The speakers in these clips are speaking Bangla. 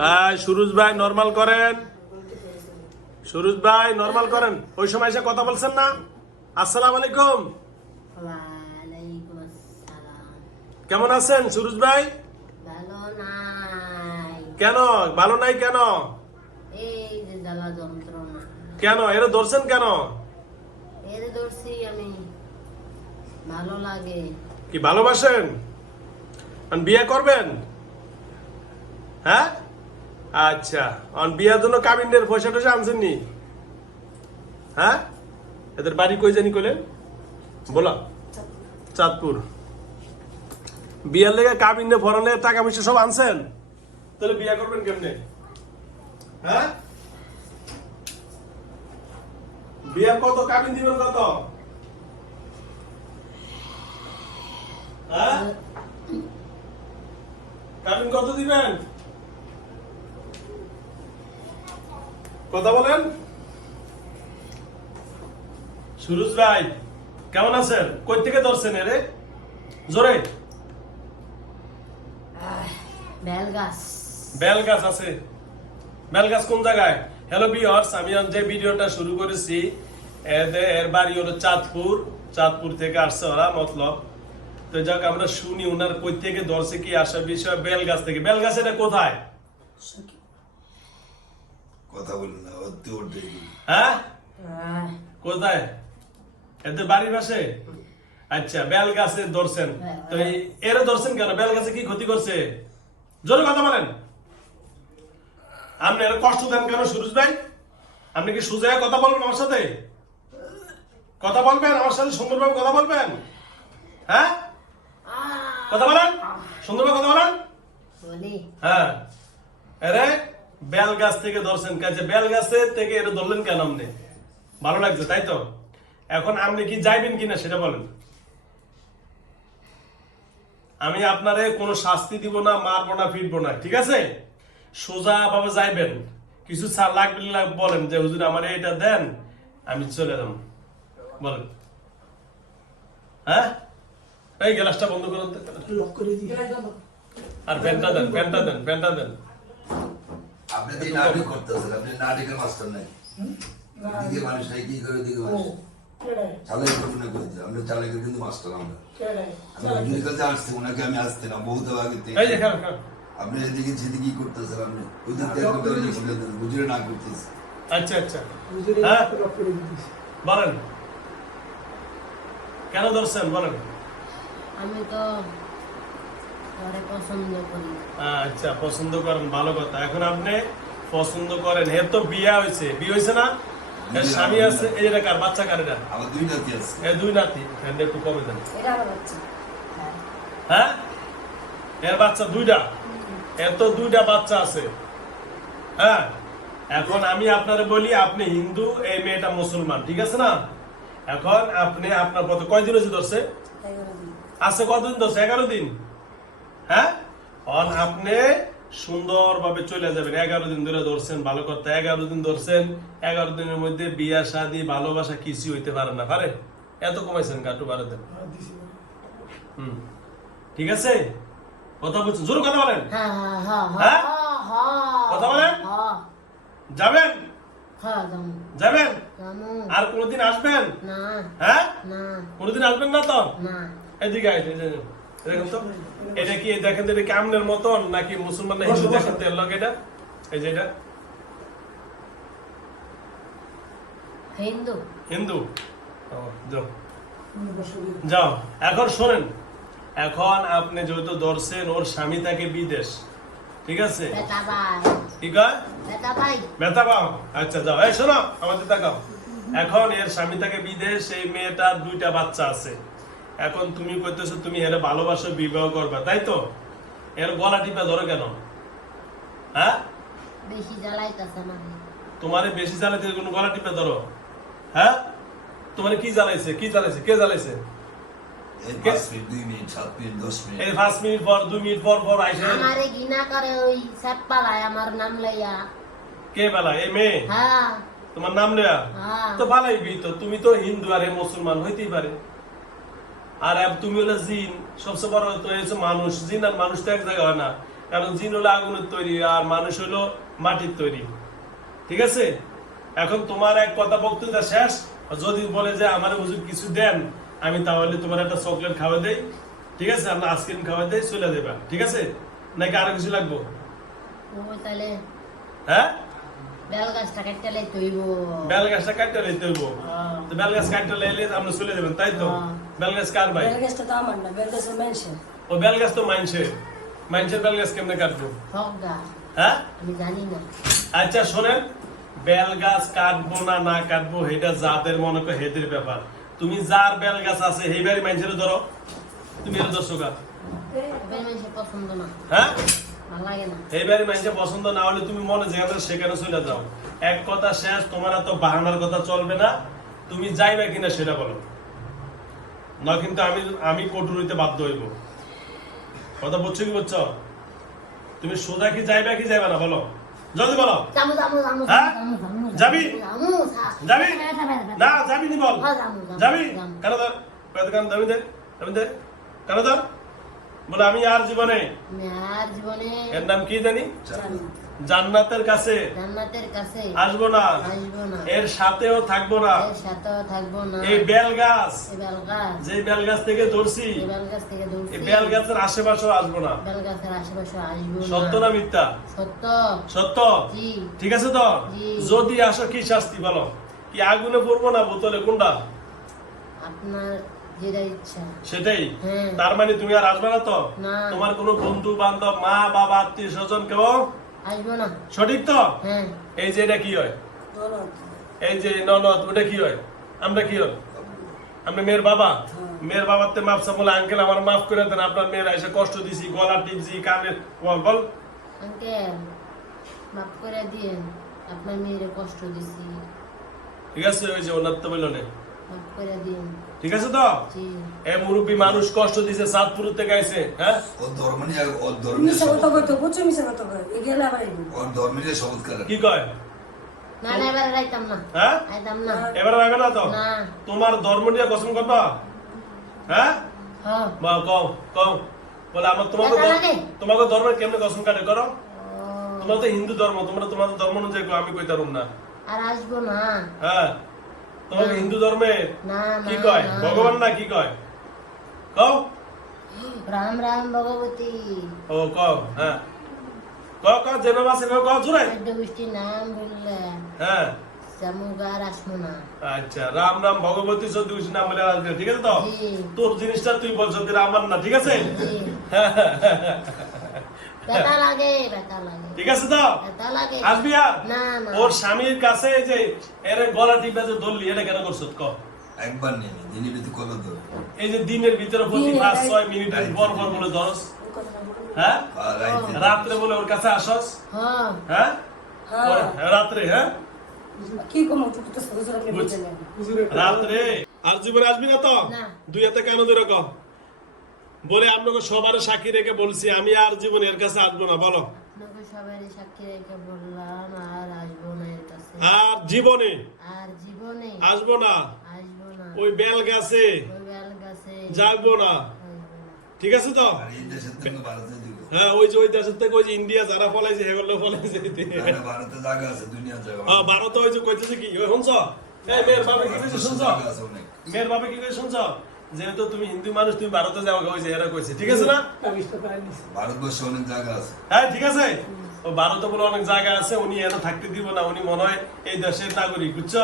হ্যাঁ সুরজ ভাই নর্মাল করেন। সুরজ ভাই নর্মাল করেন। ওই সময় এসে কথা বলছেন না? আসসালাম আলাইকুম। কেমন আছেন সুরজ ভাই? কেন? ভালো নাই কেন? কেন? এর ধরছেন কেন? এর ধরছি আমি ভালো লাগে। কি ভালোবাসেন? বিয়ে করবেন? হ্যাঁ? আচ্ছা আর বিয়ের জন্য কাবিনের পয়সা টয়সা আনছেন নি হ্যাঁ? এদের বাড়ি কই জানি কইলেন? বলা। চাঁদপুর। বিয়ের লেগে কাবিনে ফরনে টাকা পয়সা সব আনছেন? তাহলে বিয়ে করবেন কেমনে? হ্যাঁ? বিয়ে কত, কাবিন দিবেন কত? হ্যাঁ? কাবিন কত দিবেন? কথা বলেন। সুরজ ভাই কেমন আছেন? কই থেকে ধরছেন এরে? জোরে। বেল গাছ আছে। বেল গাছ কোন জায়গায়? হ্যালো বিয়ার্স আমি যে ভিডিওটা শুরু করেছি এদের এর বাড়ি হলো চাঁদপুর। চাঁদপুর থেকে আসছে ওরা মতলব। তো যাক আমরা শুনি ওনার কই থেকে ধরছে কি আসার বিষয় বেল গাছ থেকে। বেল গাছ এটা কোথায়? কথা বলি না অতি ওঠে হ্যাঁ? কোথায়? এদের বাড়ির পাশে? আচ্ছা বেল গাছে ধরছেন। তো এই- এরা ধরছেন কেন? বেল গাছে কি ক্ষতি করছে? জোরে কথা বলেন। আপনি এর কষ্ট দেন কেন সুরজ ভাই? আপনি কি সুজায় কথা বলবেন আমার সাথে? কথা বলবেন? আমার সাথে সুন্দরভাবে কথা বলবেন? হ্যাঁ? কথা বলেন। সুন্দরভাবে কথা বলেন। হ্যাঁ। আরে বেল গাছ থেকে ধরছেন কাজে বেল গাছে থেকে এটা ধরলেন কেন আপনি? ভালো লাগছে তাই তো? এখন আপনি কি যাইবেন কিনা সেটা বলেন। আমি আপনারে কোনো শাস্তি দিব না মারবো না ফিরবো না ঠিক আছে? সোজা ভাবে যাইবেন। কিছু ছাড় লাগবে বলেন যে হুজুর আমার এটা দেন আমি চলে যাব। বলেন। হ্যাঁ? এই গ্লাসটা বন্ধ করুন। আর প্যান্টটা দেন প্যান্টটা দেন প্যান্টটা দেন। আপনি তো নাটক করতেছেন আপনি নাটকের মাস্টার নাই দিকে মানুষ নাই কি করে দিকে মানুষ? চালাকি করব করেছে আমরা চালাকি কিন্তু মাস্টার আমরা। আমি হুজুরের কাছে আসছি ওনাকে আমি আসতে না বহুত আগে আপনি এদিকে সেদিকে কি করতেছেন আপনি? হুজুর না করতেছে। আচ্ছা আচ্ছা। হ্যাঁ? বলেন। কেন ধরছেন? বলেন। আমি তো আচ্ছা পছন্দ করেন ভালো কথা। এখন আপনি পছন্দ করেন। এর তো বিয়া হয়েছে। বিয়ে হয়েছে না? স্বামী আছে? এই কার বাচ্চা কার এটা? আমার দুই নাতি আছে। এ দুই নাতি। একটু কমে দেন। এটা আমার বাচ্চা। হ্যাঁ। হ্যাঁ? এর বাচ্চা দুইটা? এর তো দুইটা বাচ্চা আছে। হ্যাঁ? এখন আমি আপনারে বলি আপনি হিন্দু এই মেয়েটা মুসলমান ঠিক আছে না? এখন আপনি আপনার পথে কয়দিন হয়েছে ধরছে? আছে কতদিন ধরছে? এগারো দিন? হ্যাঁ? অন আপনি সুন্দরভাবে চলে যাবেন। এগারো দিন ধরে ধরছেন ভালো কথা। এগারো দিন ধরছেন এগারো দিনের মধ্যে বিয়া শাদি ভালোবাসা কিছু হইতে পারে না। পারে? এত কমাইছেন কাটু বারো দিন হুম। ঠিক আছে? কথা বলছেন? জোর কথা বলেন। হ্যাঁ হ্যাঁ হ্যাঁ হ্যাঁ? হ্যাঁ? হ্যাঁ কথা বলেন? হ্যাঁ। যাবেন? হ্যাঁ যাবেন? আর কোনোদিন আসবেন? না। হ্যাঁ? না। কোনোদিন আসবেন না তো? না। এদিকে আয়, তো? এটা কি দেখেন তো এটা কি আমনের মতন নাকি মুসলমান না হিন্দু দেখেন তো লগে এটা? এই যে এটা? হিন্দু। হিন্দু? যাও। যাও। এখন শোনেন এখন আপনি যেহেতু ধরছেন ওর স্বামী থাকে বিদেশ। ঠিক আছে? বেটা ভাই। কি কয়? বেটা ভাই। ব্যথা পাও আচ্ছা যাও। এই শোনো আমাদের তাকাও। এখন এর স্বামী থাকে বিদেশ এই মেয়েটার দুইটা বাচ্চা আছে। এখন তুমি কইতেছো তুমি এর ভালোবাসো বিবাহ করবা তাই তো? এর গলা টিপা ধরো কেন? হ্যাঁ? বেশি জ্বালাইতেছে মানে। তোমারে বেশি জ্বালাইতে কোন গলা টিপে ধরো। হ্যাঁ? তোমারে কি জ্বালাইছে? কি জ্বালাইছে? কে জ্বালাইছে? হ্যাঁ। তোমার নাম নেয়া হ্যাঁ। তো ভালোই তো তুমি তো হিন্দু আর মুসলমান হইতেই পারে। আর তুমি হলো জিন সবচেয়ে বড় তো হচ্ছে মানুষ জিন আর মানুষ তো এক জায়গা হয় না। কারণ জিন হলো আগুনের তৈরি আর মানুষ হলো মাটির তৈরি। ঠিক আছে? এখন তোমার এক কথা বক্তৃতা শেষ। যদি বলে যে আমার হুজুর কিছু দেন আমি তাহলে তোমার একটা চকলেট খাওয়া দেই। ঠিক আছে? আমরা আইসক্রিম খাওয়া দেই চলে দেবা ঠিক আছে? নাকি আরও কিছু লাগবো? তাহলে হ্যাঁ? বেল গাছটা কাটতে লাই তৈব। বেল গাছটা কাটতে লইতে হইব হ্যাঁ। তো বেল গাছ কাটতে লাইলে চলে যাবেন তাই তো? হ্যাঁ। কার ভাই? বেলগাছটা তো আমার না মানুষের। ও বেলগাছ তো বেলগাছ কেমনে কাটবো? হ্যাঁ? আমি জানি না। আচ্ছা শোনেন। বেলগাছ কাটবো না না কাটবো এটা যাদের মনে করে হেদের ব্যাপার। তুমি যার বেল গাছ আছে সেই বাড়ি মানুষের ধরো। তুমি এর দর্শক হ্যাঁ? এই বাড়ি মানুষের পছন্দ না হলে তুমি মনে যেখানে সেখানে চলে যাও। এক কথা শেষ তোমার এত বাহানার কথা চলবে না। তুমি যাইবে কিনা সেটা বলো। না কিন্তু আমি আমি হইতে বাধ্য হইব। কথা বুঝছ কি বুঝছ? তুমি সোজা কি যাইবে কি যাইবে না বলো। জলদি বলো। যাবি? যাবি? না যাবি নি বল। হ্যাঁ, যাব, যাব, যাবি। কেন ধর? কেন দাবি দে দাবি দে। কেন ধর? বলে আমি আর জীবনে আর জীবনে এর নাম কি জানি? জানি জান্নাতের কাছে। জান্নাতের কাছে। আসব না। আসব না। এর সাথেও থাকব না। এর সাথেও থাকব না। এই বেল গাছ। এই বেল গাছ। যে বেল গাছ থেকে ধরছি এই বেল গাছ থেকে দৌড়ছি এই বেল গাছের আশেপাশেও আসব না। বেল গাছের আশেপাশে আসব সত্য না মিথ্যা? সত্য। সত্য? জি। ঠিক আছে তো? যদি আসো কি শাস্তি বলো? কি আগুনে পড়ব না বোতলে? কোনটা? আপনার সেটাই? হ্যাঁ। তার মানে তুমি আর আসবে না তো? তোমার কোনো বন্ধু বান্ধব মা বাবা আত্মীয় স্বজন কেউ? আসব না। সঠিক তো? হ্যাঁ। এই যে এটা কি হয়? এই যে ননদ ওটা কি হয়? আমরা কি হয় আমরা মেয়ের বাবা? মেয়ের বাবার তে মাপ বলে আঙ্কেল আমার মাফ করে দেন আপনার মেয়েরা এসে কষ্ট দিছি গলা টিপছি কানে বল বল। আঙ্কেল মাফ করে দিয়েন আপনার মেয়ের কষ্ট দিছি। ঠিক আছে ওই যে ওনার তো বলল না। মাফ করে দিয়েন। ঠিক আছে তো? এ মুরব্বী মানুষ কষ্ট দিছে সাতপুর থেকে আইছে হ্যাঁ? ওর ধর্ম নিয়ে ওর ধর্ম নিয়ে মিশা কথা কইতো বুঝছ মিশা কথা কই এ গেলে আবার এগুলো। ধর্ম নিয়ে শপথ করে। কি কয়? না না এবারে রাইতাম না। হ্যাঁ? আইতাম না। এবার হবে না তো? না। তোমার ধর্ম নিয়ে কসম করবা? হ্যাঁ? হ্যাঁ। বা কও কও। বলে আমার তোমাকে? তোমাকে ধর্মের কেমনে কসম কাটে করো? তোমরা তো হিন্দু ধর্ম তোমরা তোমাদের ধর্ম অনুযায়ী আমি কইতারুম না। আর আসব না। হ্যাঁ? হিন্দু ধর্মে কি কয়? ভগবান না কি কয়? কও? রাম রাম ভগবতী। ও কও হ্যাঁ। কও কও যেভাবে আছে সেভাবে কও জোরে। চোদ্দ গোষ্ঠীর নাম বললে হ্যাঁ। আচ্ছা রাম রাম ভগবতী সত্যি কিছু নাম বলে ঠিক আছে তো? তোর জিনিসটা তুই বলছ আমার না ঠিক আছে। ব্যথা লাগে ব্যথা লাগে। ঠিক আছে তো? ব্যথা লাগে। আসবি আর না না। ওর স্বামীর কাছে এই যে এর গলা টিপে যে ধরলি এটা কেন করছ? ক। একবার নিয়ে দিনের ভিতরে কত ধর এই যে দিনের ভিতরে প্রতি দিনে পাঁচ রাত- ছয় মিনিট পর পর বলে ধরস। ওই কথাটা বলুন হ্যাঁ রাত্রে বলে ওর কাছে আসস। হ্যাঁ। হ্যাঁ? হ্যাঁ। রাত্রে হ্যাঁ? কি কমো বুঝ- বুঝলেন রাত্রে। আর জীবনে আসবি না তো? দুই হাতে কেন ধরে কম বলে আপনাকে সবার সাক্ষী রেখে বলছি আমি আর জীবনে এর কাছে আসব না বলো। আর আসব না এর কাছে। আর জীবনে? আসব না? ওই বেল গাছে? ওই বেল গাছে। যাব না? ঠিক আছে তো? হ্যাঁ ওই যে ওই দেশের থেকে ওই যে ইন্ডিয়া যারা ফলাইছে হেগুলো ফলাইছে। হ্যাঁ ভারত ওই যে কইতেছে কি? শুনছ? মেয়ের বাবা কি শুনছ? মেয়ের বাবা কি শুনছ? যেহেতু তুমি হিন্দু মানুষ তুমি ভারতে যাও ওই এরা কইছে। ঠিক আছে না? ভারতবর্ষে অনেক জায়গা আছে। হ্যাঁ ঠিক আছে? ও ভারতে বলে অনেক জায়গা আছে উনি এনে থাকতে দিব না উনি মনে হয় এই দেশের নাগরিক বুঝছ?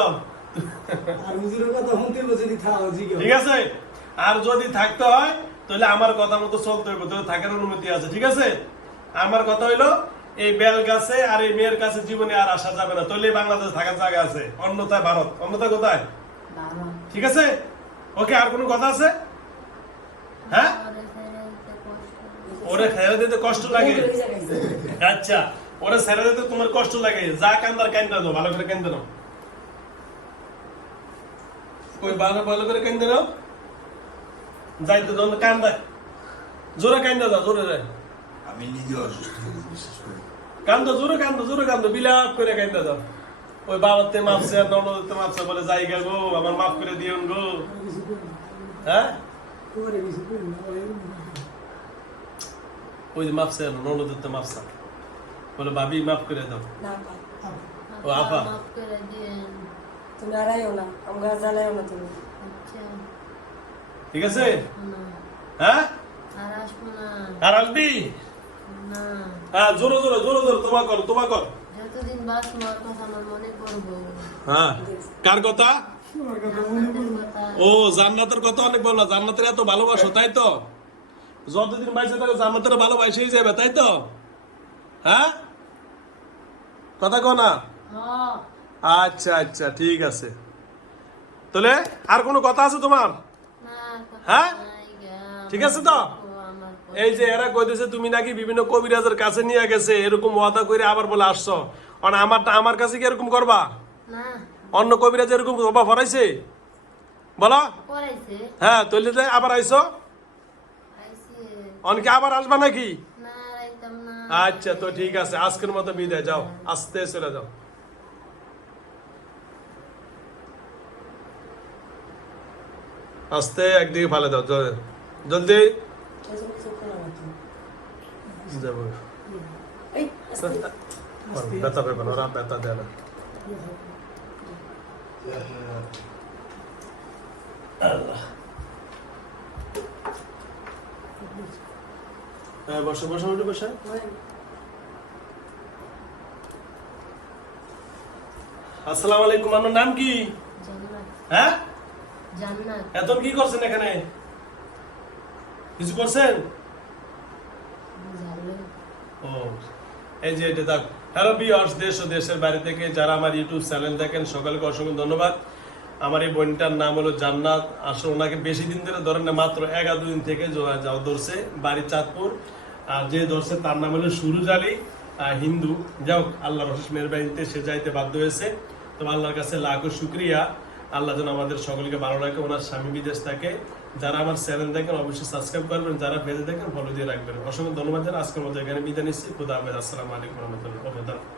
ঠিক আছে? আর যদি থাকতে হয় তাহলে আমার কথা মতো চলতে হবে তাহলে থাকার অনুমতি আছে ঠিক আছে? আমার কথা হইল এই বেল গাছে আর এই মেয়ের কাছে জীবনে আর আসা যাবে না তাহলে বাংলাদেশ থাকার জায়গা আছে অন্যথায় ভারত। অন্যথায় কোথায়? ঠিক আছে? ওকে আর কোনো কথা আছে? হ্যাঁ? ওরে কষ্ট দিতে কষ্ট লাগে। আচ্ছা ওরে ছেড়ে দিতে তোমার কষ্ট লাগে। যা কান্দার কান্দা দাও ভালো করে কান্দে নাও। ওই ভালো ভালো করে কান্দে নাও। যাইতে দাও কান্দা জোরে কান্দা দাও জোরে যায় আমি নিজে অসুস্থ কান্দো জোরে কান্দো জোরে কান্দো বিলাপ করে কান্দা দাও। ওই বাবাতে মাপছে আর ননদতে মাপছে বলে যাই গা আমার মাফ করে দিও গো। হ্যাঁ? ওই যে মাপসা এলো ননদের তো মাপসা বলে ভাবি মাফ করে দাও। ও, আপা। তুমি আড়াইও না আমরা জ্বালাইও না তুমি। আচ্ছা। ঠিক আছে? হ্যাঁ? আর আসব না। আর আসবি? না। হ্যাঁ জোরে জোরে জোরে জোরে তোমা কর তোমা কর। হ্যাঁ। কার কথা? ও জান্নাতের কথা অনেক বলল। জান্নাতের এত ভালোবাসো তাই তো? যতদিন বাইসে থাকো জান্নাতের ভালোবাসেই যাবে তাই তো? হ্যাঁ? কথা কো না? হ্যাঁ। আচ্ছা আচ্ছা ঠিক আছে। তাহলে আর কোনো কথা আছে তোমার? হ্যাঁ? ঠিক আছে তো? এই যে এরা কইতেছে তুমি নাকি বিভিন্ন কবিরাজের কাছে নিয়ে গেছে এরকম ওয়াদা করে আবার বলে আসছো। আর আমারটা আমার কাছে কি এরকম করবা? অন্য কবিরাজ এরকম জবা ফরাইছে বলো। হ্যাঁ তৈলে আবার আইসো? আইছে অনেকে আবার আসবা নাকি? না রাইতাম না। আচ্ছা তো ঠিক আছে আজকের মতো বিদায় যাও আস্তে চলে যাও। আস্তে একদিকে ফালে দাও জলদি। তুমি যাব। আস্তে ব্যথা পেবে না ওরা ব্যথা দেয় না হ্যাঁ বসো বসো বসো বসো আসসালামু আলাইকুম আপনার নাম কি হ্যাঁ এখন কি করছেন এখানে কিছু করছেন ও এই যে এটা দেখ হ্যালো বিয়ার্স দেশ ও দেশের বাইরে থেকে যারা আমার ইউটিউব চ্যানেল দেখেন, সকলকে অসংখ্য ধন্যবাদ। আমার এই বোনটার নাম হলো জান্নাত। আসলে ওনাকে বেশি দিন ধরে ধরেন না, মাত্র এগারো দিন থেকে যাওয়া ধরছে বাড়ি চাঁদপুর। আর যে ধরছে তার নাম হলো সুরুজ আলী হিন্দু। হোক আল্লাহ রসেস মেহরবানিতে সে যাইতে বাধ্য হয়েছে। তো আল্লাহর কাছে লাখো শুক্রিয়া। আল্লাহ যেন আমাদের সকলকে ভালো রাখে, ওনার স্বামী বিদেশ থাকে। যারা আমার চ্যানেল দেখেন, অবশ্যই সাবস্ক্রাইব করবেন। যারা পেজে দেখেন ফলো দিয়ে রাখবেন। অসংখ্য ধন্যবাদ আজকের মতো এখানে বিদায় নিচ্ছি। খুদা আহমেদ আসসালামু আলাইকুম রহমতুল্লাহ।